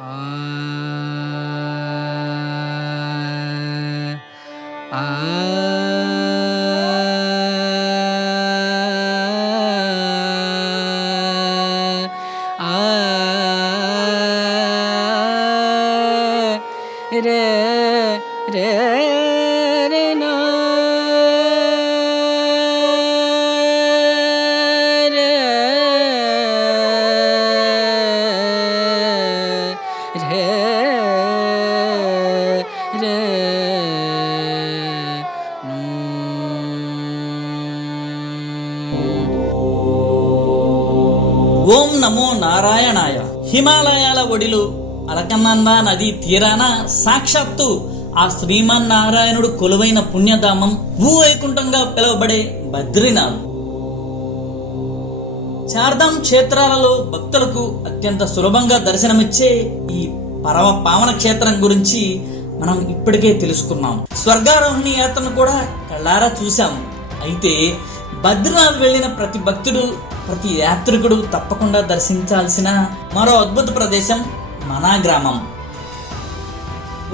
ఆ ఆ రే రే రే నా రే రే రే ఓం నమో నారాయణాయ. హిమాలయాల ఒడిలో అలకనంద నది తీరాన సాక్షాత్తు ఆ శ్రీమన్నారాయణుడు కొలువైన పుణ్యధామం భూవైకుంఠంగా పిలువబడే బద్రీనాథ్. చార్ధామ్ క్షేత్రాలలో భక్తులకు అత్యంత సులభంగా దర్శనమిచ్చే ఈ పరమ పావన క్షేత్రం గురించి మనం ఇప్పటికే తెలుసుకున్నాం. స్వర్గారోహిణి యాత్రను కూడా కళ్ళారా చూశాం. అయితే బద్రీనాథ్ వెళ్లిన ప్రతి భక్తుడు, ప్రతి యాత్రికుడు తప్పకుండా దర్శించాల్సిన మరో అద్భుత ప్రదేశం మనా గ్రామం.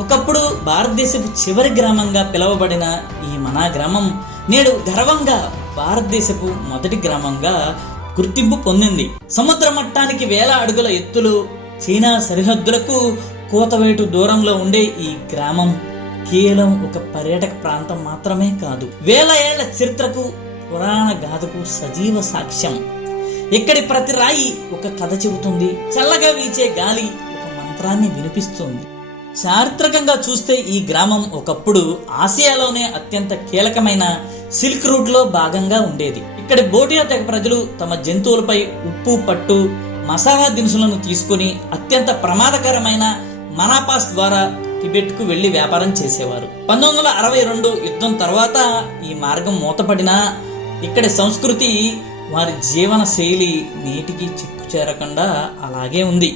ఒకప్పుడు భారతదేశపు చివరి గ్రామంగా పిలువబడిన ఈ మనా గ్రామం నేడు గర్వంగా భారతదేశపు మొదటి గ్రామంగా గుర్తింపు పొందింది. సముద్ర మట్టానికి 1000 అడుగుల ఎత్తులో చైనా సరిహద్దులకు కూతవేటు దూరంలో ఉండే ఈ గ్రామం కేవలం ఒక పర్యాటక ప్రాంతం మాత్రమే కాదు, 1000 ఏళ్ల చరిత్రకు, పురాణ గాథకు సజీవ సాక్ష్యం. ఇక్కడి ప్రతి రాయి ఒక కథ చెబుతుంది, చల్లగా వీచే గాలి ఒక మంత్రాన్ని వినిపిస్తుంది. చారిత్రకంగా చూస్తే ఈ గ్రామం ఒకప్పుడు ఆసియాలోనే అత్యంత కీలకమైన సిల్క్ రూట్ లో భాగంగా ఉండేది. ఇక్కడి బోటియా తెగ ప్రజలు తమ జంతువులపై ఉప్పు, పట్టు, మసాలా దినుసులను తీసుకుని అత్యంత ప్రమాదకరమైన మనాపాస్ ద్వారా టిబెట్ కు వెళ్లి వ్యాపారం చేసేవారు. 1962 యుద్ధం తర్వాత ఈ మార్గం మూతపడినా ఇక్కడి సంస్కృతి, వారి జీవన శైలి నేటికి చిక్కు చేరకుండా అలాగే ఉంది.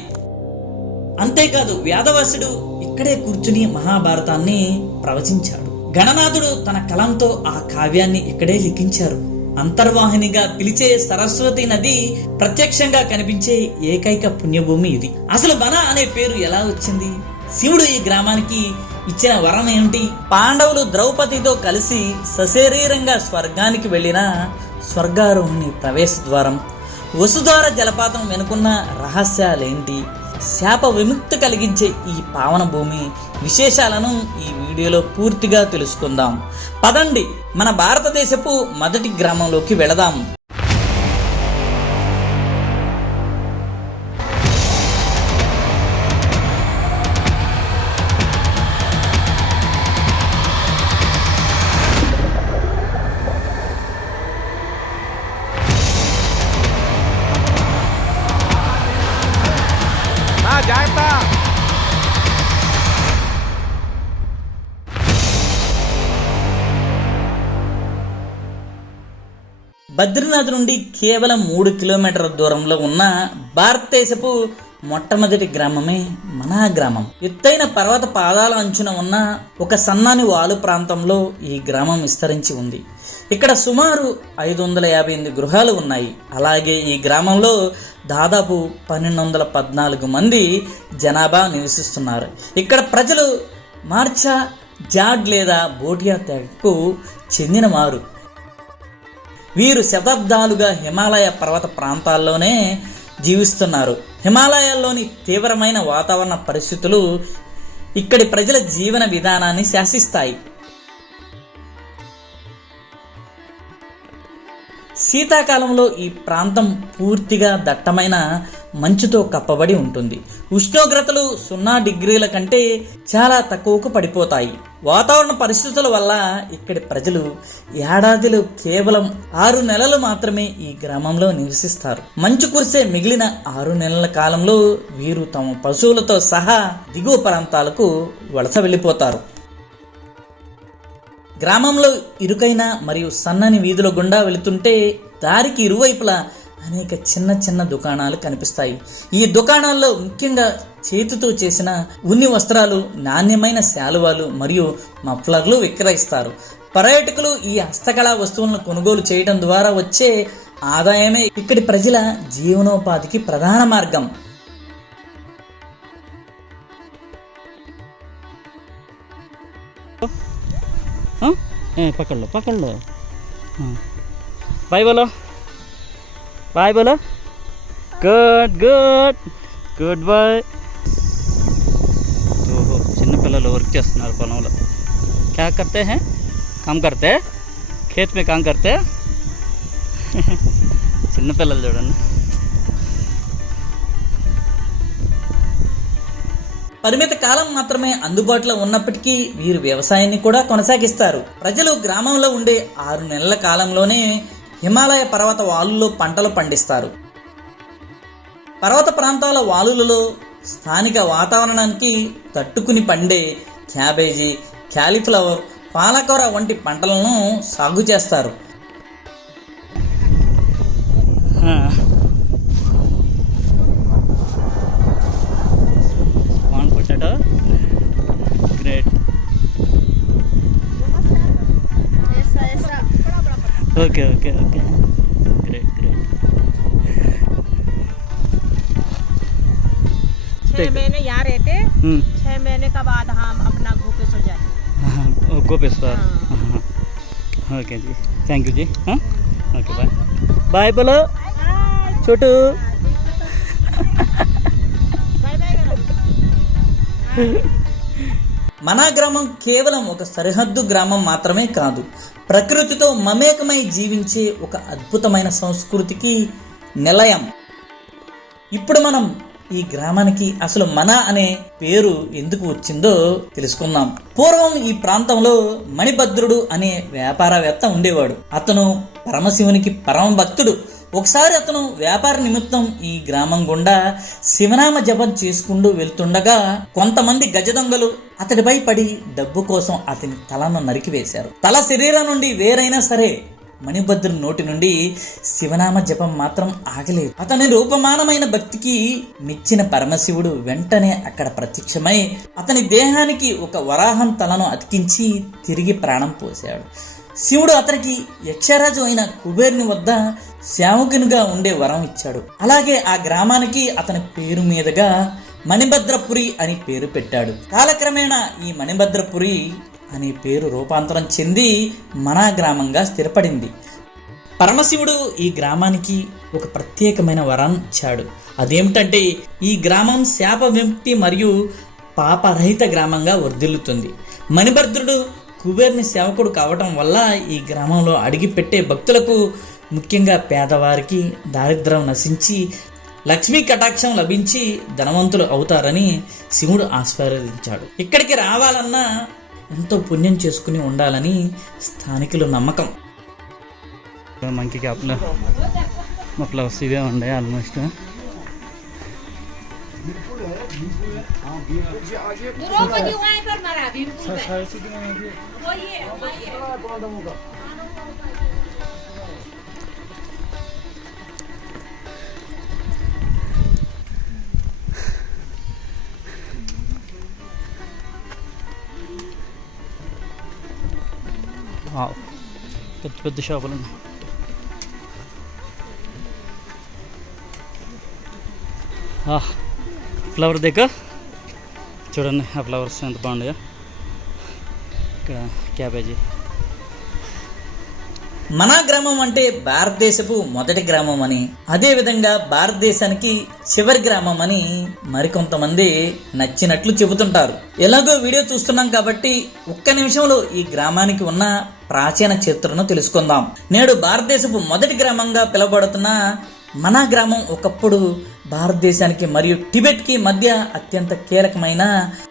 అంతేకాదు వ్యాధవాసుడు ఇక్కడే కూర్చుని మహాభారతాన్ని ప్రవచించాడు. గణనాథుడు తన కలంతో ఆ కావ్యాన్ని ఇక్కడే లిఖించారు. అంతర్వాహినిగా పిలిచే సరస్వతి నది ప్రత్యక్షంగా కనిపించే ఏకైక పుణ్యభూమి ఇది. అసలు మనా అనే పేరు ఎలా వచ్చింది? శివుడు ఈ గ్రామానికి ఇచ్చిన వరం ఏమిటి? పాండవులు ద్రౌపదితో కలిసి సశరీరంగా స్వర్గానికి వెళ్లిన స్వర్గారోహిణి ప్రవేశ ద్వారం, వసుధార జలపాతం వెనుకున్న రహస్యాలేంటి, శాప విముక్తి కలిగించే ఈ పావన భూమి విశేషాలను ఈ వీడియోలో పూర్తిగా తెలుసుకుందాం. పదండి, మన భారతదేశపు మొదటి గ్రామంలోకి వెళదాం. బద్రీనాథ్ నుండి కేవలం 3 కిలోమీటర్ల దూరంలో ఉన్న భారతదేశపు మొట్టమొదటి గ్రామమే మనా గ్రామం. ఎత్తైన పర్వత పాదాల అంచున ఉన్న ఒక సన్నని వాలు ప్రాంతంలో ఈ గ్రామం విస్తరించి ఉంది. ఇక్కడ సుమారు 558 గృహాలు ఉన్నాయి. అలాగే ఈ గ్రామంలో దాదాపు 1214 మంది జనాభా నివసిస్తున్నారు. ఇక్కడ ప్రజలు మార్చా, జాడ్ లేదా బోటియా తెగకు చెందిన వారు. వీరు శతాబ్దాలుగా హిమాలయ పర్వత ప్రాంతాల్లోనే జీవిస్తున్నారు. హిమాలయాల్లోని తీవ్రమైన వాతావరణ పరిస్థితులు ఇక్కడి ప్రజల జీవన విధానాన్ని శాసిస్తాయి. శీతాకాలంలో ఈ ప్రాంతం పూర్తిగా దట్టమైన మంచుతో కప్పబడి ఉంటుంది. ఉష్ణోగ్రతలు 0 డిగ్రీల కంటే చాలా తక్కువకు పడిపోతాయి. వాతావరణ పరిస్థితుల వల్ల ఇక్కడి ప్రజలు ఏడాదిలో కేవలం 6 నెలలు మాత్రమే ఈ గ్రామంలో నివసిస్తారు. మంచు కురిసే మిగిలిన 6 నెలల కాలంలో వీరు తమ పశువులతో సహా దిగువ ప్రాంతాలకు వలస వెళ్ళిపోతారు. గ్రామంలో ఇరుకైన మరియు సన్నని వీధుల గుండా వెళుతుంటే దారికి ఇరువైపులా అనేక చిన్న చిన్న దుకాణాలు కనిపిస్తాయి. ఈ దుకాణాల్లో ముఖ్యంగా చేతితో చేసిన ఉన్ని వస్త్రాలు, నాణ్యమైన శాలువాలు మరియు మఫ్లర్లు విక్రయిస్తారు. పర్యాటకులు ఈ హస్తకళా వస్తువులను కొనుగోలు చేయడం ద్వారా వచ్చే ఆదాయమే ఇక్కడి ప్రజల జీవనోపాధికి ప్రధాన మార్గం. पकड़ लो बाय बोलो गुड बाय ఓహో చిన్న పిల్లలు వర్క్ చేస్తున్నారు పొలంలో क्या करते हैं काम करते हैं खेत में काम करते हैं చిన్న పిల్లలు చూడండి. పరిమిత కాలం మాత్రమే అందుబాటులో ఉన్నప్పటికీ వీరు వ్యవసాయాన్ని కూడా కొనసాగిస్తారు. ప్రజలు గ్రామంలో ఉండే 6 నెలల కాలంలోనే హిమాలయ పర్వత వాలుల్లో పంటలు పండిస్తారు. పర్వత ప్రాంతాల వాలులలో స్థానిక వాతావరణానికి తట్టుకుని పండే క్యాబేజీ, క్యాలీఫ్లవర్, పాలకూర వంటి పంటలను సాగు చేస్తారు. Great okay okay okay great 6 महीने यहाँ रहते 6 महीने के बाद हम अपना गोपेश्वर जाते. गोपेश्वर ओके जी थैंक यू जी. हाँ ओके बाय बाय बोलो छोटू. మన గ్రామం కేవలం ఒక సరిహద్దు గ్రామం మాత్రమే కాదు, ప్రకృతితో మమేకమై జీవించే ఒక అద్భుతమైన సంస్కృతికి నిలయం. ఇప్పుడు మనం ఈ గ్రామానికి అసలు మన అనే పేరు ఎందుకు వచ్చిందో తెలుసుకుందాం. పూర్వం ఈ ప్రాంతంలో మణిభద్రుడు అనే వ్యాపారవేత్త ఉండేవాడు. అతను పరమశివునికి పరమ భక్తుడు. ఒకసారి అతను వ్యాపార నిమిత్తం ఈ గ్రామం గుండా శివనామ జపం చేసుకుంటూ వెళ్తుండగా కొంతమంది గజదొంగలు అతడిపై పడి డబ్బు కోసం అతని తలను నరికివేశారు. తల శరీరం నుండి వేరైనా సరే మణిభద్రుని నోటి నుండి శివనామ జపం మాత్రం ఆగలేదు. అతని రూపమానమైన భక్తికి మెచ్చిన పరమశివుడు వెంటనే అక్కడ ప్రత్యక్షమై అతని దేహానికి ఒక వరాహం తలను అతికించి తిరిగి ప్రాణం పోశాడు. శివుడు అతనికి యక్షరాజు అయిన కుబేరుని వద్ద సేవకునిగా ఉండే వరం ఇచ్చాడు. అలాగే ఆ గ్రామానికి అతని పేరు మీదుగా మణిభద్రపురి అని పేరు పెట్టాడు. కాలక్రమేణా ఈ మణిభద్రపురి అనే పేరు రూపాంతరం చెంది మన గ్రామంగా స్థిరపడింది. పరమశివుడు ఈ గ్రామానికి ఒక ప్రత్యేకమైన వరం ఇచ్చాడు. అదేమిటంటే ఈ గ్రామం శాప విముక్తి మరియు పాపరహిత గ్రామంగా వర్ధిల్లుతుంది. మణిభద్రుడు కుబేరుని సేవకుడు కావటం వల్ల ఈ గ్రామంలో అడిగిపెట్టే భక్తులకు, ముఖ్యంగా పేదవారికి దారిద్ర్యం నశించి లక్ష్మీ కటాక్షం లభించి ధనవంతులు అవుతారని శివుడు ఆశీర్వదించాడు. ఇక్కడికి రావాలన్నా ఎంతో పుణ్యం చేసుకుని ఉండాలని స్థానికుల నమ్మకం. మంకీ క్యాప్లో మా ఫ్లవర్స్ ఇవే ఉన్నాయి ఆల్మోస్ట్. పెద్ద పెద్ద షాపులు ఉన్నాయి. ఫ్లవర్ దగ్గర చూడండి, ఆ ఫ్లవర్స్ ఎంత బాగున్నాయో. ఇక్కడ క్యాబేజీ. మన గ్రామం అంటే భారతదేశపు మొదటి గ్రామం అని, అదేవిధంగా భారతదేశానికి చివరి గ్రామం అని మరికొంతమంది నచ్చినట్లు చెబుతుంటారు. ఎలాగో వీడియో చూస్తున్నాం కాబట్టి ఒక్క నిమిషంలో ఈ గ్రామానికి ఉన్న ప్రాచీన చరిత్రను తెలుసుకుందాం. నేడు భారతదేశపు మొదటి గ్రామంగా పిలువబడుతున్న మన గ్రామం ఒకప్పుడు భారతదేశానికి మరియు టిబెట్కి మధ్య అత్యంత కీలకమైన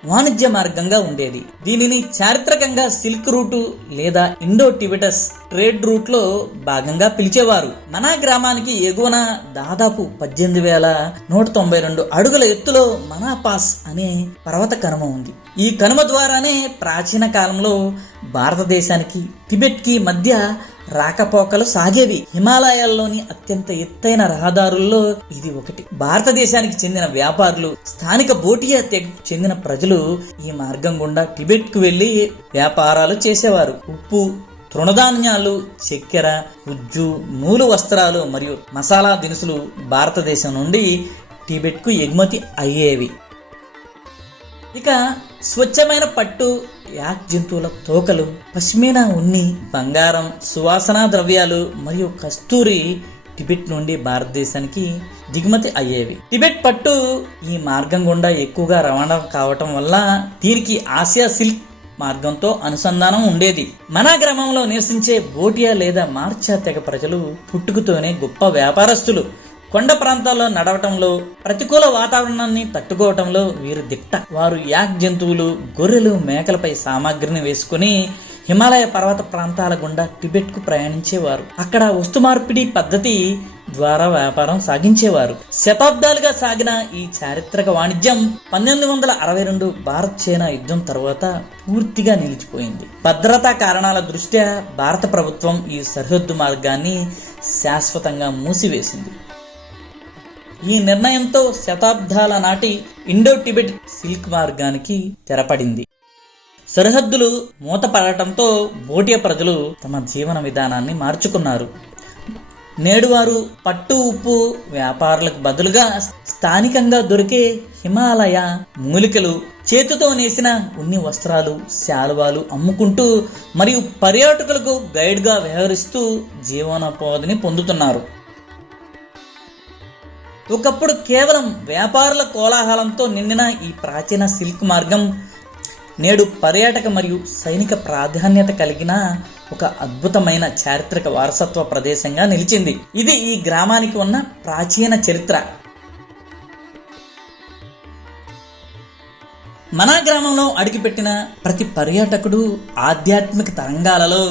వాణిజ్య మార్గంగా ఉండేది. దీనిని చారిత్రకంగా సిల్క్ రూటు లేదా ఇండో టిబెటస్ ట్రేడ్ రూట్ లో భాగంగా పిలిచేవారు. మన గ్రామానికి ఎగువన దాదాపు 18,192 అడుగుల ఎత్తులో మనా పాస్ అనే పర్వత కనుమ ఉంది. ఈ కనుమ ద్వారానే ప్రాచీన కాలంలో భారతదేశానికి టిబెట్కి మధ్య రాకపోకలు సాగేవి. హిమాలయాల్లోని అత్యంత ఎత్తైన రహదారుల్లో ఇది ఒకటి. భారతదేశానికి చెందిన వ్యాపారులు, స్థానిక బోటియా తెగకు చెందిన ప్రజలు ఈ మార్గం గుండా టిబెట్ కు వెళ్లి వ్యాపారాలు చేసేవారు. ఉప్పు, తృణధాన్యాలు, చక్కెర, ఉజ్జు, నూలు వస్త్రాలు మరియు మసాలా దినుసులు భారతదేశం నుండి టిబెట్ కు ఎగుమతి అయ్యేవి. ఇక స్వచ్ఛమైన పట్టు, యాక్ జంతువుల తోకలు, పష్మీనా ఉన్ని, బంగారం, సువాసనా ద్రవ్యాలు మరియు కస్తూరి టిబెట్ నుండి భారతదేశానికి దిగుమతి అయ్యేవి. టిబెట్ పట్టు ఈ మార్గం గుండా ఎక్కువగా రవాణా కావటం వల్ల దీనికి ఆసియా సిల్క్ మార్గంతో అనుసంధానం ఉండేది. మనా గ్రామంలో నివసించే బోటియా లేదా మార్చా తెగ ప్రజలు పుట్టుకతోనే గొప్ప వ్యాపారస్తులు. కొండ ప్రాంతాల్లో నడవటంలో, ప్రతికూల వాతావరణాన్ని తట్టుకోవటంలో వీరు దిట్ట. వారు యాక్ జంతువులు, గొర్రెలు, మేకలపై సామాగ్రిని వేసుకుని హిమాలయ పర్వత ప్రాంతాల గుండా టిబెట్కు ప్రయాణించేవారు. అక్కడ వస్తు మార్పిడి పద్ధతి ద్వారా వ్యాపారం సాగించేవారు. శతాబ్దాలుగా సాగిన ఈ చారిత్రక వాణిజ్యం 1862 భారత్ చైనా యుద్ధం తర్వాత పూర్తిగా నిలిచిపోయింది. భద్రతా కారణాల దృష్ట్యా భారత ప్రభుత్వం ఈ సరిహద్దు మార్గాన్ని శాశ్వతంగా మూసివేసింది. ఈ నిర్ణయంతో శతాబ్దాల నాటి ఇండో టిబెట్ సిల్క్ మార్గానికి తెరపడింది. సరిహద్దులు మూతపడటంతో బోటియా ప్రజలు తమ జీవన విధానాన్ని మార్చుకున్నారు. నేడు వారు పట్టు, ఉప్పు వ్యాపారులకు బదులుగా స్థానికంగా దొరికే హిమాలయ మూలికలు, చేతితో నేసిన ఉన్ని వస్త్రాలు, శాలువాలు అమ్ముకుంటూ మరియు పర్యాటకులకు గైడ్గా వ్యవహరిస్తూ జీవనోపాధిని పొందుతున్నారు. ఒకప్పుడు కేవలం వ్యాపారుల కోలాహలంతో నిండిన ఈ ప్రాచీన సిల్క్ మార్గం నేడు పర్యాటక మరియు సైనిక ప్రాధాన్యత కలిగిన ఒక అద్భుతమైన చారిత్రక వారసత్వ ప్రదేశంగా నిలిచింది. ఇది ఈ గ్రామానికి ఉన్న ప్రాచీన చరిత్ర. మనా గ్రామంలో అడుగుపెట్టిన ప్రతి పర్యాటకుడు ఆధ్యాత్మిక తరంగాలలో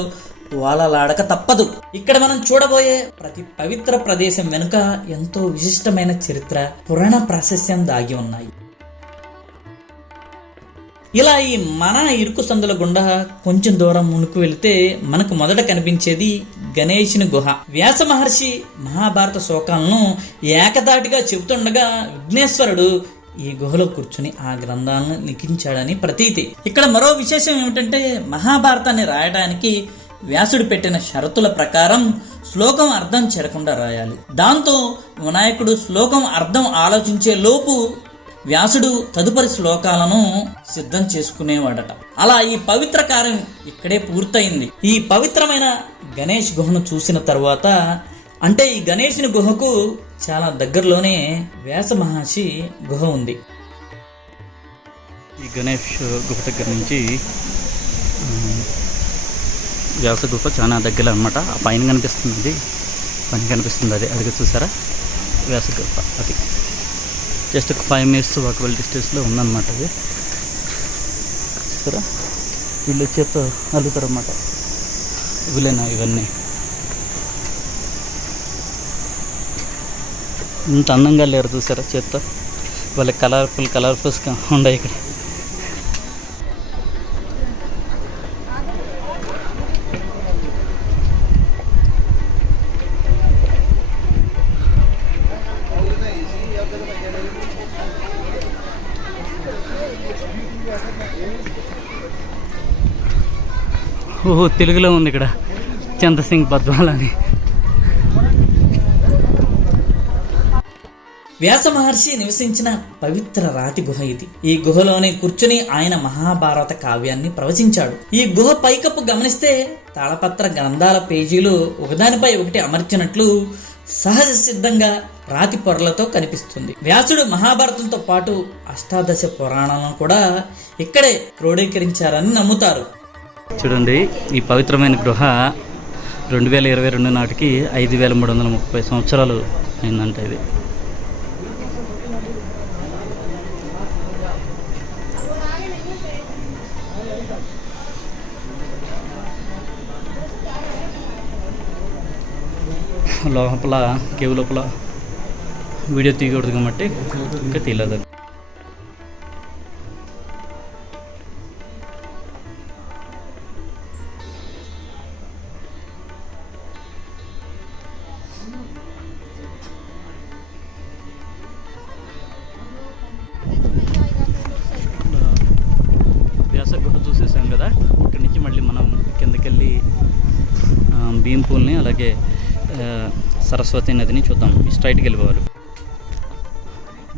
వాలలాడక తప్పదు. ఇక్కడ మనం చూడబోయే ప్రతి పవిత్ర ప్రదేశం వెనుక ఎంతో విశిష్టమైన చరిత్ర, పురాణ ప్రాశస్యం దాగి ఉన్నాయి. ఇలా ఈ మనా ఇరుకు సందుల గుండా కొంచెం దూరం మునుకు వెళితే మనకు మొదట కనిపించేది గణేశుని గుహ. వ్యాస మహర్షి మహాభారత శ్లోకాలను ఏకదాటిగా చెబుతుండగా విఘ్నేశ్వరుడు ఈ గుహలో కూర్చుని ఆ గ్రంథాలను లిఖించాడని ప్రతీతి. ఇక్కడ మరో విశేషం ఏమిటంటే మహాభారతాన్ని రాయడానికి వ్యాసుడు పెట్టిన షరతుల ప్రకారం శ్లోకం అర్థం చెరకుండా రాయాలి. దాంతో వినాయకుడు శ్లోకం అర్థం ఆలోచించే లోపు వ్యాసుడు తదుపరి శ్లోకాలను సిద్ధం చేసుకునేవాడట. అలా ఈ పవిత్ర కార్యం ఇక్కడే పూర్తయింది. ఈ పవిత్రమైన గణేష్ గుహను చూసిన తర్వాత, అంటే ఈ గణేశుని గుహకు చాలా దగ్గరలోనే వ్యాస మహర్షి గుహ ఉంది. ఈ గణేష్ గుహ దగ్గర నుంచి వ్యాస గుహ చాలా దగ్గర అనమాట. ఆ పైన కనిపిస్తుంది, అది చూసారా వ్యాస గుహ. అది జస్ట్ ఒక 5 minutes వాకబుల్ డిస్టెన్స్లో ఉందన్నమాట. అది చూసారా, వీళ్ళు చేత అల్లుతారు అన్నమాట. వీళ్ళేనా ఇవన్నీ ఇంత అందంగా లేరు చూసారా, చేత్తో వాళ్ళకి కలర్ఫుల్స్గా ఉన్నాయి ఇక్కడ. ఓహో, తెలుగులో ఉంది ఇక్కడ, చంద్రసింగ్ బద్వాల్ అని. వ్యాస మహర్షి నివసించిన పవిత్ర రాతి గుహ ఇది. ఈ గుహలోనే కూర్చుని ఆయన మహాభారత కావ్యాన్ని ప్రవచించాడు. ఈ గుహ పైకప్పు గమనిస్తే తాళపత్ర గ్రంథాల పేజీలు ఒకదానిపై ఒకటి అమర్చినట్లు సహజ సిద్ధంగా రాతి పొరలతో కనిపిస్తుంది. వ్యాసుడు మహాభారతంతో పాటు అష్టాదశ పురాణాలను కూడా ఇక్కడే క్రోడీకరించారని నమ్ముతారు. చూడండి, ఈ పవిత్రమైన గృహ 2022 నాటికి 5330 సంవత్సరాలు అయిందంట. ఇది లోపల కేవ్ లోపల వీడియో తీయకూడదు కాబట్టి ఇంకా తీయలేదు. వ్యాస గుహ చూసేసాం కదా, ఇక్కడి నుంచి మళ్ళీ మనం కిందకెళ్ళి భీంపూల్ని అలాగే సరస్వతి నదిని చూద్దాం. స్ట్రైట్కి వెళ్ళిపోవాలి.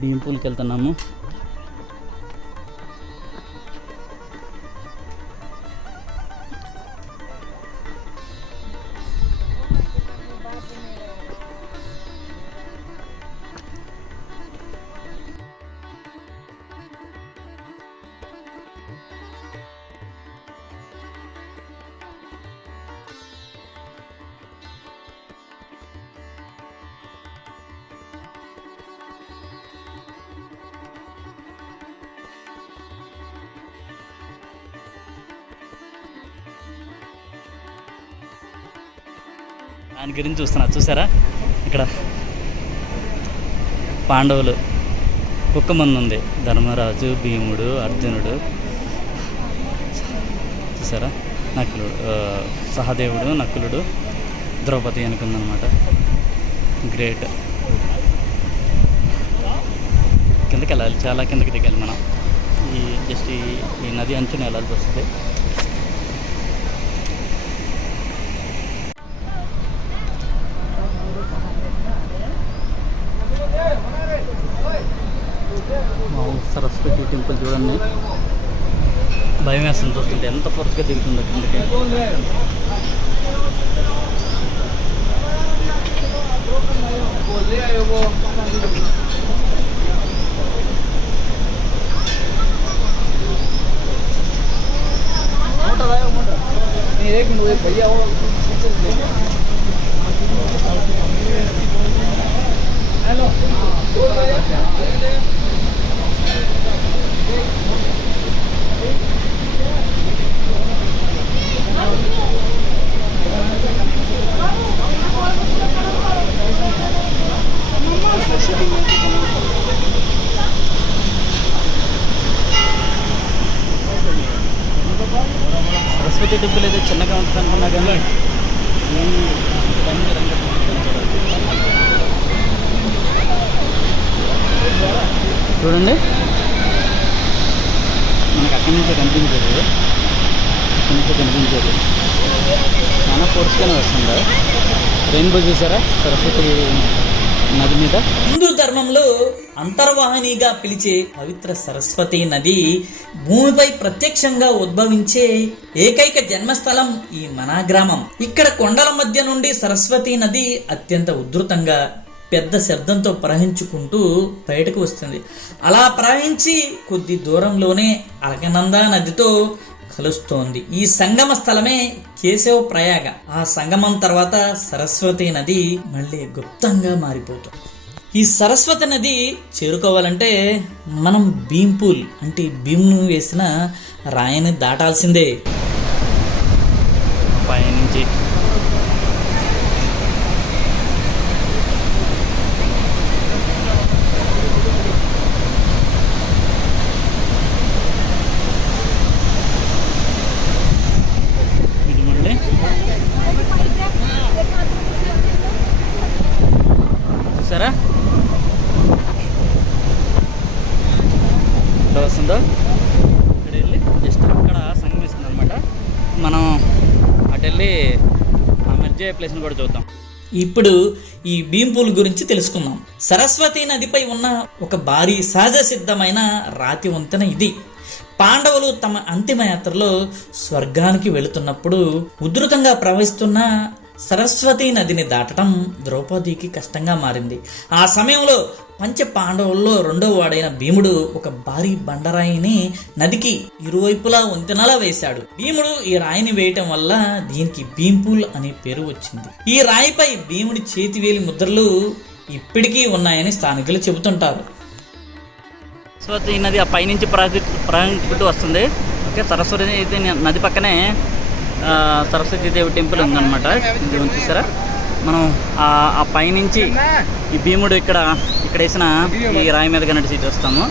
భీంపూల్కి వెళ్తున్నాము. దాని గురించి చూసారా ఇక్కడ పాండవులు కుక్క మంది ఉంది, ధర్మరాజు, భీముడు, అర్జునుడు, చూసారా నకులుడు, సహదేవుడు, నకులుడు, ద్రౌపది అనుకుందనమాట. గ్రేట్. కిందకి వెళ్ళాలి, చాలా కిందకి దిగాలి మనం. జస్ట్ ఈ నది అంచున వెళ్ళాల్సి వస్తుంది. సరస్వతి టెంపుల్ చూడండి, భయం వేస్తుంది చూస్తుంటే, ఎంత ఫోర్స్గా దిగుతుందో కిందకి. సరస్వతి టెంపుల్ ఏదో చిన్నగా ఉంటుంది అనుకున్నా కానీ చూడండి, మనకు అక్కడి నుంచే కనిపించేది, చాలా ఫోర్స్గానే వస్తుంది. రెయిన్బో చూసారా సరస్వతి నది మీద. హిందూ ధర్మంలో అంతర్వాహినిగా పిలిచే పవిత్ర సరస్వతి నది భూమిపై ప్రత్యక్షంగా ఉద్భవించే ఏకైక జన్మస్థలం ఈ మనా గ్రామం. ఇక్కడ కొండల మధ్య నుండి సరస్వతి నది అత్యంత ఉధృతంగా పెద్ద శబ్దంతో ప్రవహించుకుంటూ బయటకు వస్తుంది. అలా ప్రవహించి కొద్ది దూరంలోనే అలకనందా నదితో కలుస్తోంది. ఈ సంగమ స్థలమే కేశవ ప్రయాగ. ఆ సంగమం తర్వాత సరస్వతి నది మళ్ళీ గుప్తంగా మారిపోతుంది. ఈ సరస్వతి నది చేరుకోవాలంటే మనం భీంపూల్ అంటే భీమును వేసిన రాయిని దాటాల్సిందే. పైనుంచి చూసారా ఇలా వస్తుందో, ఇక్కడ వెళ్ళి జస్ట్ అక్కడ సంగమిస్తుంది అనమాట. మనం అటు వెళ్ళి ఆ మెర్జ్ అయ్యే ప్లేస్ని కూడా చూద్దాం. ఇప్పుడు ఈ భీంపూల్ గురించి తెలుసుకుందాం. సరస్వతి నదిపై ఉన్న ఒక భారీ సహజ సిద్ధమైన రాతి వంతెన ఇది. పాండవులు తమ అంతిమ యాత్రలో స్వర్గానికి వెళుతున్నప్పుడు ఉధృతంగా ప్రవహిస్తున్న సరస్వతి నదిని దాటడం ద్రౌపదికి కష్టంగా మారింది. ఆ సమయంలో పంచ పాండవుల్లో రెండో వాడైన భీముడు ఒక భారీ బండరాయిని నదికి ఇరువైపులా వంతెనలా వేశాడు. భీముడు ఈ రాయిని వేయటం వల్ల దీనికి భీంపూల్ అనే పేరు వచ్చింది. ఈ రాయిపై భీముడి చేతివేలి ముద్రలు ఇప్పటికీ ఉన్నాయని స్థానికులు చెబుతుంటారు. సరస్వతి నది ఆ పైనుంచి ప్రవహించుకుంటూ వస్తుంది. ఓకే, సరస్వతి నది పక్కనే సరస్వతి దేవి టెంపుల్ ఉందన్నమాట. ఇది చూసారా, మనం ఆ పైనుంచి ఈ భీముడు ఇక్కడ వేసిన ఈ రాయి మీద కనటి సీట్ వస్తాము.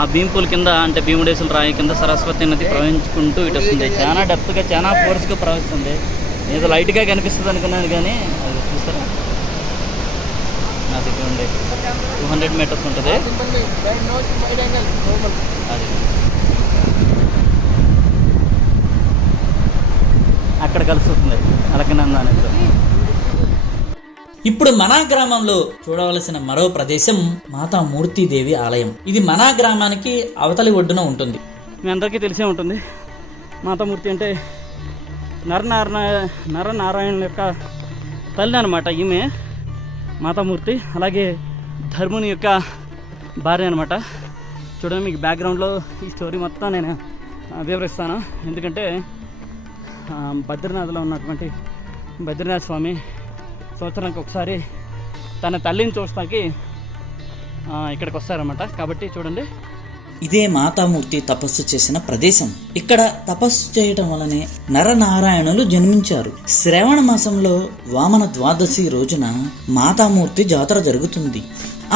ఆ భీంపూల్ కింద అంటే భీముడేశ్వర రాయి కింద సరస్వతి నది ప్రవహించుకుంటూ ఇటు వస్తుంది. చాలా డెప్త్గా చాలా ఫోర్స్గా ప్రవహిస్తుంది. ఏదో లైట్గా కనిపిస్తుంది అనుకున్నాను కానీ అది చూసారా, అది చూడండి 200 మీటర్స్ ఉంటుంది. అది అక్కడ కలుస్తుంది అలకనందా నదిలో. ఇప్పుడు మనా గ్రామంలో చూడవలసిన మరో ప్రదేశం మాతా మూర్తిదేవి ఆలయం. ఇది మనా గ్రామానికి అవతలి ఒడ్డున ఉంటుంది. మీ అందరికీ తెలిసే ఉంటుంది, మాతామూర్తి అంటే నరనారాయణ యొక్క తల్లి అనమాట. ఈమె మాతామూర్తి, అలాగే ధర్ముని యొక్క భార్య అనమాట. చూడండి, మీకు బ్యాక్గ్రౌండ్లో ఈ స్టోరీ మొత్తం నేను వివరిస్తాను. ఎందుకంటే బద్రీనాథ్లో ఉన్నటువంటి బద్రీనాథ్ స్వామి సంవత్సరానికి ఒకసారి తన తల్లిని చూస్తానికి ఇక్కడికి వస్తారన్నమాట. కాబట్టి చూడండి, ఇదే మాతామూర్తి తపస్సు చేసిన ప్రదేశం. ఇక్కడ తపస్సు చేయటం వలనే నరనారాయణులు జన్మించారు. శ్రావణ మాసంలో వామన ద్వాదశి రోజున మాతామూర్తి జాతర జరుగుతుంది.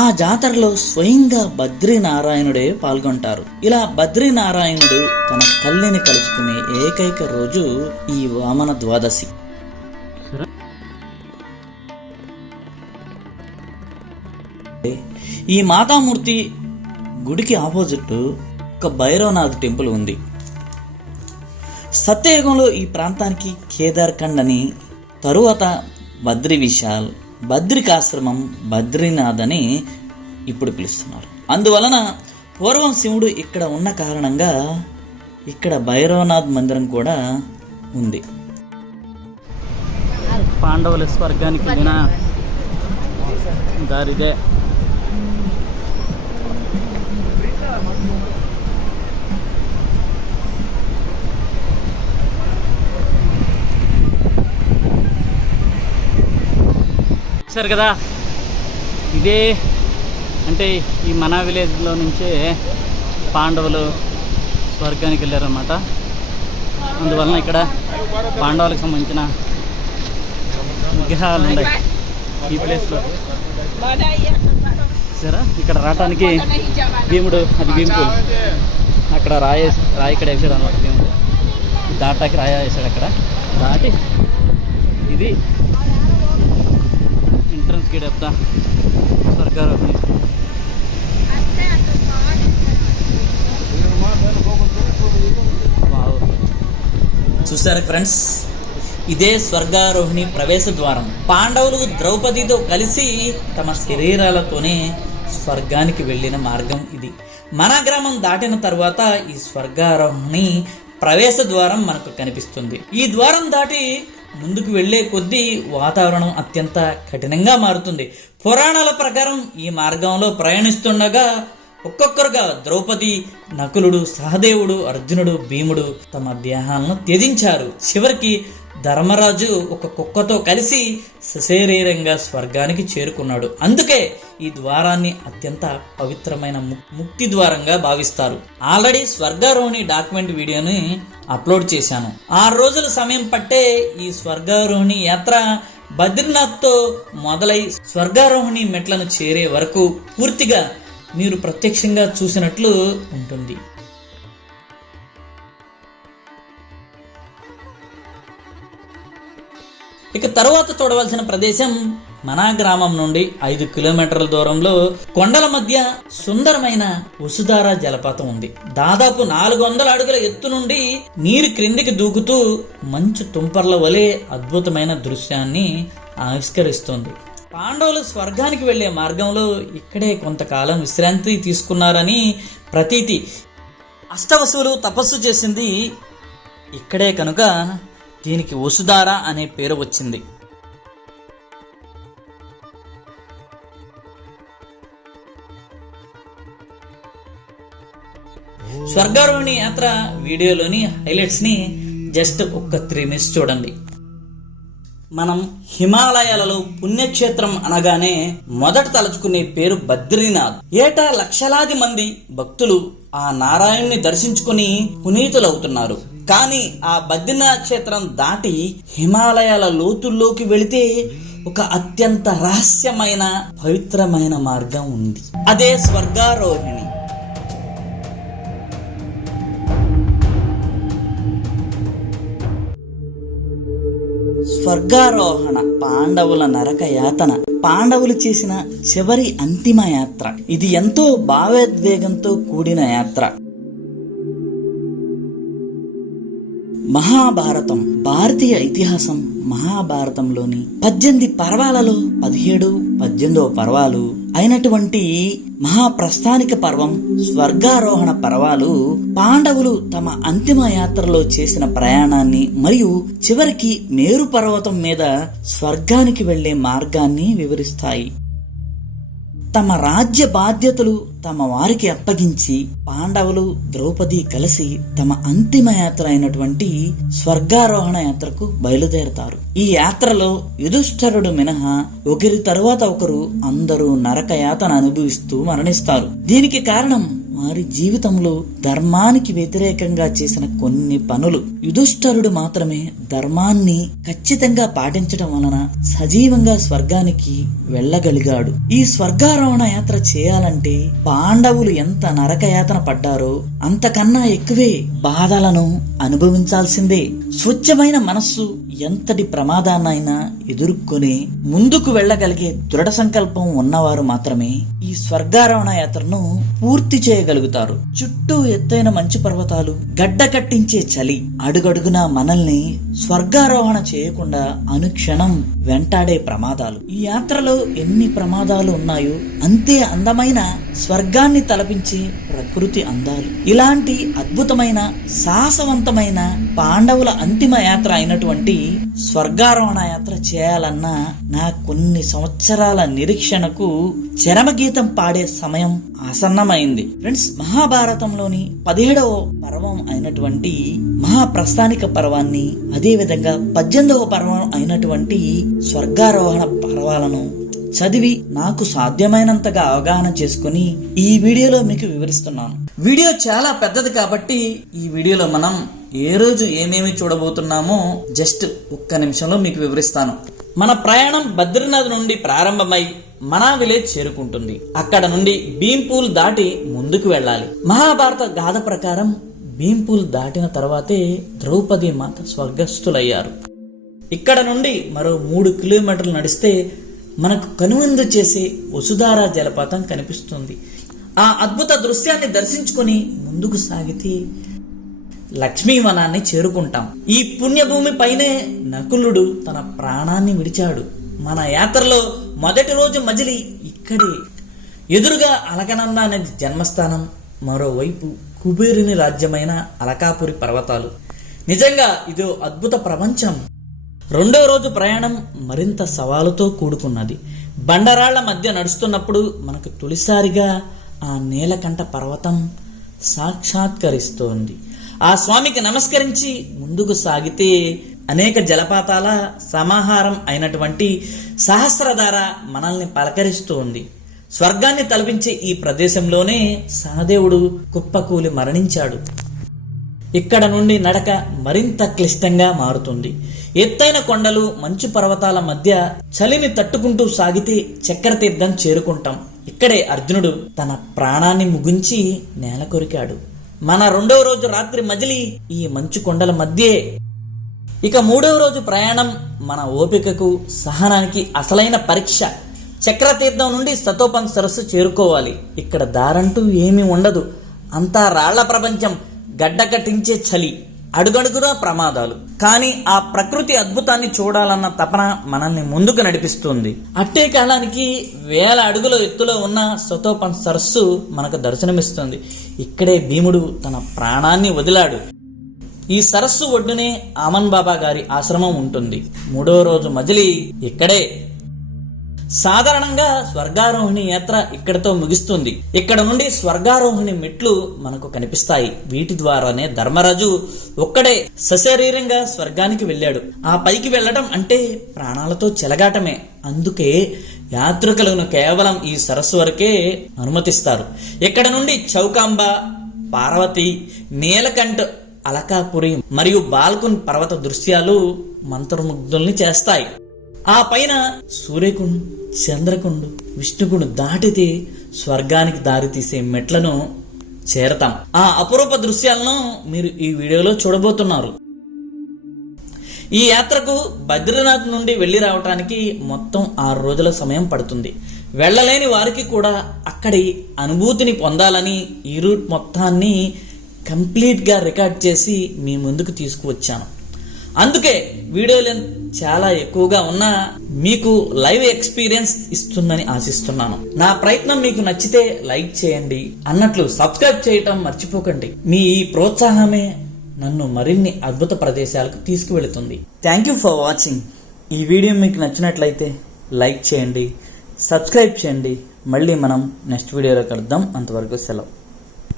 ఆ జాతరలో స్వయంగా బద్రీనారాయణుడే పాల్గొంటారు. ఇలా బద్రీనారాయణుడు తన తల్లిని కలుసుకునే ఏకైక రోజు ఈ వామన ద్వాదశి. ఈ మాతామూర్తి గుడికి ఆపోజిట్ ఒక భైరవనాథ్ టెంపుల్ ఉంది. సత్యయుగంలో ఈ ప్రాంతానికి కేదార్ఖండ్ అని, తరువాత బద్రి విశాల్, బద్రికాశ్రమం, బద్రీనాథ్ అని ఇప్పుడు పిలుస్తున్నారు. అందువలన పూర్వం శివుడు ఇక్కడ ఉన్న కారణంగా ఇక్కడ భైరవనాథ్ మందిరం కూడా ఉంది. పాండవుల స్వర్గానికి వెళ్ళిన దారిదే. సరే కదా, ఇదే అంటే ఈ మన విలేజ్లో నుంచే పాండవులు స్వర్గానికి వెళ్ళారన్నమాట. అందువలన ఇక్కడ పాండవులకు సంబంధించిన విగ్రహాలు ఉన్నాయి ఈ ప్లేస్లో. సరే, ఇక్కడ రావటానికి భీముడు, అది భీముడు అక్కడ రాయి ఇక్కడ వేసాడు అన్నమాట. భీముడు దాటాకి రాయి వేసాడు. అక్కడ దాటి ఇది ఎంట్రన్స్ గేట్ చెప్తా స్వర్గారోహణి. చూసారా ఫ్రెండ్స్, ఇదే స్వర్గారోహిణి ప్రవేశ ద్వారం. పాండవులు ద్రౌపదితో కలిసి తమ శరీరాలతోనే స్వర్గానికి వెళ్ళిన మార్గం ఇది. మన గ్రామం దాటిన తర్వాత ఈ స్వర్గారోహిణి ప్రవేశ ద్వారం మనకు కనిపిస్తుంది. ఈ ద్వారం దాటి ముందుకు వెళ్లే కొద్దీ వాతావరణం అత్యంత కఠినంగా మారుతుంది. పురాణాల ప్రకారం ఈ మార్గంలో ప్రయాణిస్తుండగా ఒక్కొక్కరుగా ద్రౌపది, నకులుడు, సహదేవుడు, అర్జునుడు, భీముడు తమ దేహాలను త్యజించారు. చివరికి ధర్మరాజు ఒక కుక్కతో కలిసి సశరీరంగా స్వర్గానికి చేరుకున్నాడు. అందుకే ఈ ద్వారాన్ని అత్యంత పవిత్రమైన ముక్తి ద్వారంగా భావిస్తారు. ఆల్రెడీ స్వర్గారోహిణి డాక్యుమెంట్ వీడియోని అప్లోడ్ చేశాను. 6 రోజుల సమయం పట్టే ఈ స్వర్గారోహిణి యాత్ర బద్రీనాథ్తో మొదలై స్వర్గారోహిణి మెట్లను చేరే వరకు పూర్తిగా మీరు ప్రత్యక్షంగా చూసినట్లు ఉంటుంది. ఇక తరువాత చూడవలసిన ప్రదేశం మన గ్రామం నుండి 5 కిలోమీటర్ల దూరంలో కొండల మధ్య సుందరమైన వసుధార జలపాతం ఉంది. దాదాపు 400 అడుగుల ఎత్తు నుండి నీరు క్రిందికి దూకుతూ మంచు తుంపర్ల వలె అద్భుతమైన దృశ్యాన్ని ఆవిష్కరిస్తుంది. పాండవులు స్వర్గానికి వెళ్లే మార్గంలో ఇక్కడే కొంతకాలం విశ్రాంతి తీసుకున్నారని ప్రతీతి. అష్టవసువులు తపస్సు చేసింది ఇక్కడే కనుక దీనికి వసుధార అనే పేరు వచ్చింది. స్వర్గారోహిణి యాత్ర వీడియోలోని హైలైట్స్ ని జస్ట్ ఒక్క 3 మినిట్స్ చూడండి. మనం హిమాలయాలలో పుణ్యక్షేత్రం అనగానే మొదట తలుచుకునే పేరు బద్రీనాథ్. ఏటా లక్షలాది మంది భక్తులు ఆ నారాయణ్ణి దర్శించుకుని పునీతులవుతున్నారు. కానీ ఆ బద్రీనాథ్ క్షేత్రం దాటి హిమాలయాల లోతుల్లోకి వెళితే ఒక అత్యంత రహస్యమైన పవిత్రమైన మార్గం ఉంది. అదే స్వర్గారోహిణి. స్వర్గారోహణ పాండవుల నరక యాతన, పాండవులు చేసిన చివరి అంతిమ యాత్ర. ఇది ఎంతో భావోద్వేగంతో కూడిన యాత్ర. మహాభారతం, భారతీయ ఇతిహాసం మహాభారతంలోని 18 పర్వాలలో 17వ పర్వాలు అయినటువంటి మహాప్రస్థానిక పర్వం, స్వర్గారోహణ పర్వాలు పాండవులు తమ అంతిమ యాత్రలో చేసిన ప్రయాణాన్ని మరియు చివరికి మేరు పర్వతం మీద స్వర్గానికి వెళ్లే మార్గాన్ని వివరిస్తాయి. తమ రాజ్య బాధ్యతలు తమ వారికి అప్పగించి పాండవులు, ద్రౌపది కలిసి తమ అంతిమ యాత్ర అయినటువంటి స్వర్గారోహణ యాత్రకు బయలుదేరతారు. ఈ యాత్రలో యుధిష్ఠిరుడు మినహా ఒకరి తరువాత ఒకరు అందరూ నరక యాతన అనుభవిస్తూ మరణిస్తారు. దీనికి కారణం వారి జీవితంలో ధర్మానికి వ్యతిరేకంగా చేసిన కొన్ని పనులు. యుధిష్ఠిరుడు మాత్రమే ధర్మాన్ని ఖచ్చితంగా పాటించడం వలన సజీవంగా స్వర్గానికి వెళ్ళగలిగాడు. ఈ స్వర్గారోహణ యాత్ర చేయాలంటే పాండవులు ఎంత నరకయాతన పడ్డారో అంతకన్నా ఎక్కువే బాధలను అనుభవించాల్సిందే. స్వచ్ఛమైన మనస్సు ఎంతటి ప్రమాదాన్నైనా ఎదుర్కొని ముందుకు వెళ్ళగలిగే దృఢ సంకల్పం ఉన్నవారు మాత్రమే ఈ స్వర్గారోహణ యాత్రను పూర్తి చేయగలుగుతారు. చుట్టూ ఎత్తైన మంచు పర్వతాలు, గడ్డ కట్టించే చలి, అడుగడుగునా మనల్ని స్వర్గారోహణ చేయకుండా అనుక్షణం వెంటాడే ప్రమాదాలు. ఈ యాత్రలో ఎన్ని ప్రమాదాలు ఉన్నాయో అంతే అందమైన స్వర్గాన్ని తలపించే ప్రకృతి అందాలు. ఇలాంటి అద్భుతమైన సాహసవంతమైన పాండవుల అంతిమ యాత్ర అయినటువంటి స్వర్గారోహణ యాత్ర చేయాలన్న నా కొన్ని సంవత్సరాల నిరీక్షణకు చరమగీతం పాడే సమయం ఆసన్నమైంది. ఫ్రెండ్స్, మహాభారతంలోని 17వ పర్వం అయినటువంటి మహాప్రస్థానిక పర్వాన్ని, అదేవిధంగా 18వ పర్వం అయినటువంటి స్వర్గారోహణ పర్వాలను చదివి నాకు సాధ్యమైనంతగా అవగాహన చేసుకుని ఈ వీడియోలో మీకు వివరిస్తున్నాను. వీడియో చాలా పెద్దది కాబట్టి ఈ వీడియోలో మనం ఏ రోజు ఏమేమి చూడబోతున్నామో జస్ట్ ఒక్క నిమిషంలో మీకు వివరిస్తాను. మన ప్రయాణం బద్రీనాథ్ నుండి ప్రారంభమై మనా విలేజ్ చేరుకుంటుంది. అక్కడ నుండి భీంపూల్ దాటి ముందుకు వెళ్ళాలి. మహాభారత గాథ ప్రకారం భీంపూల్ దాటిన తర్వాతే ద్రౌపది మాత స్వర్గస్థులయ్యారు. ఇక్కడ నుండి మరో 3 కిలోమీటర్లు నడిస్తే మనకు కనువిందు చేసే వసుధారా జలపాతం కనిపిస్తుంది. ఆ అద్భుత దృశ్యాన్ని దర్శించుకుని ముందుకు సాగితే లక్ష్మీవనాన్ని చేరుకుంటాం. ఈ పుణ్యభూమి పైనే నకులుడు తన ప్రాణాన్ని విడిచాడు. మన యాత్రలో మొదటి రోజు మజిలీ ఇక్కడే. ఎదురుగా అలకనంద అనేది జన్మస్థానం, మరోవైపు కుబేరుని రాజ్యమైన అలకాపురి పర్వతాలు. నిజంగా ఇదో అద్భుత ప్రపంచం. రెండో రోజు ప్రయాణం మరింత సవాలుతో కూడుకున్నది. బండరాళ్ల మధ్య నడుస్తున్నప్పుడు మనకు తొలిసారిగా ఆ నీలకంఠ పర్వతం సాక్షాత్కరిస్తోంది. ఆ స్వామికి నమస్కరించి ముందుకు సాగితే అనేక జలపాతాల సమాహారం అయినటువంటి సహస్రధార మనల్ని పలకరిస్తూ ఉంది. స్వర్గాన్ని తలపించే ఈ ప్రదేశంలోనే సహదేవుడు కుప్పకూలి మరణించాడు. ఇక్కడ నుండి నడక మరింత క్లిష్టంగా మారుతుంది. ఎత్తైన కొండలు, మంచు పర్వతాల మధ్య చలిని తట్టుకుంటూ సాగితే చక్రతీర్థం చేరుకుంటాం. ఇక్కడే అర్జునుడు తన ప్రాణాన్ని ముగించి నేల కొరికాడు. మన రెండవ రోజు రాత్రి మజిలీ ఈ మంచు కొండల మధ్యే. ఇక మూడవ రోజు ప్రయాణం మన ఓపికకు, సహనానికి అసలైన పరీక్ష. చక్రతీర్థం నుండి సతోపన్ సరస్సు చేరుకోవాలి. ఇక్కడ దారంటూ ఏమీ ఉండదు. అంతా రాళ్ల ప్రపంచం, గడ్డ కట్టించే చలి, అడుగడుగునా ప్రమాదాలు. కానీ ఆ ప్రకృతి అద్భుతాన్ని చూడాలన్న తపన మనల్ని ముందుకు నడిపిస్తుంది. అట్టే కాలానికి 1000 అడుగుల ఎత్తులో ఉన్న సతోపన్ సరస్సు మనకు దర్శనమిస్తుంది. ఇక్కడే భీముడు తన ప్రాణాన్ని వదిలాడు. ఈ సరస్సు ఒడ్డునే ఆమన్ బాబా గారి ఆశ్రమం ఉంటుంది. మూడో రోజు మజిలీ ఇక్కడే. సాధారణంగా స్వర్గారోహిణి యాత్ర ఇక్కడతో ముగిస్తుంది. ఇక్కడ నుండి స్వర్గారోహిణి మెట్లు మనకు కనిపిస్తాయి. వీటి ద్వారానే ధర్మరాజు ఒక్కడే సశరీరంగా స్వర్గానికి వెళ్ళాడు. ఆ పైకి వెళ్ళడం అంటే ప్రాణాలతో చెలగాటమే. అందుకే యాత్రికులను కేవలం ఈ సరస్సు వరకే అనుమతిస్తారు. ఇక్కడ నుండి చౌకాంబ, పార్వతి, నీలకంఠ్, అలకాపురి మరియు బాల్కున్ పర్వత దృశ్యాలు మంత్రముగ్ధుల్ని చేస్తాయి. ఆ పైన సూర్యకుండ్, చంద్రకుండ్, విష్ణుకుండ్ దాటితే స్వర్గానికి దారితీసే మెట్లను చేరతాం. ఆ అపురూప దృశ్యాలను మీరు ఈ వీడియోలో చూడబోతున్నారు. ఈ యాత్రకు బద్రీనాథ్ నుండి వెళ్లి రావటానికి మొత్తం 6 రోజుల సమయం పడుతుంది. వెళ్ళలేని వారికి కూడా అక్కడి అనుభూతిని పొందాలని ఈ రూట్ మొత్తాన్ని కంప్లీట్గా రికార్డ్ చేసి మీ ముందుకు తీసుకువచ్చాను. అందుకే వీడియో లెంత్ చాలా ఎక్కువగా ఉన్నా మీకు లైవ్ ఎక్స్పీరియన్స్ ఇస్తుందని ఆశిస్తున్నాను. నా ప్రయత్నం మీకు నచ్చితే లైక్ చేయండి, అన్నట్లు సబ్స్క్రైబ్ చేయటం మర్చిపోకండి. మీ ఈ ప్రోత్సాహమే నన్ను మరిన్ని అద్భుత ప్రదేశాలకు తీసుకువెళుతుంది. Thank you for watching. ఈ వీడియో మీకు నచ్చినట్లయితే లైక్ చేయండి, సబ్స్క్రైబ్ చేయండి. మళ్ళీ మనం నెక్స్ట్ వీడియోలో కలుద్దాం. అంతవరకు సెలవు.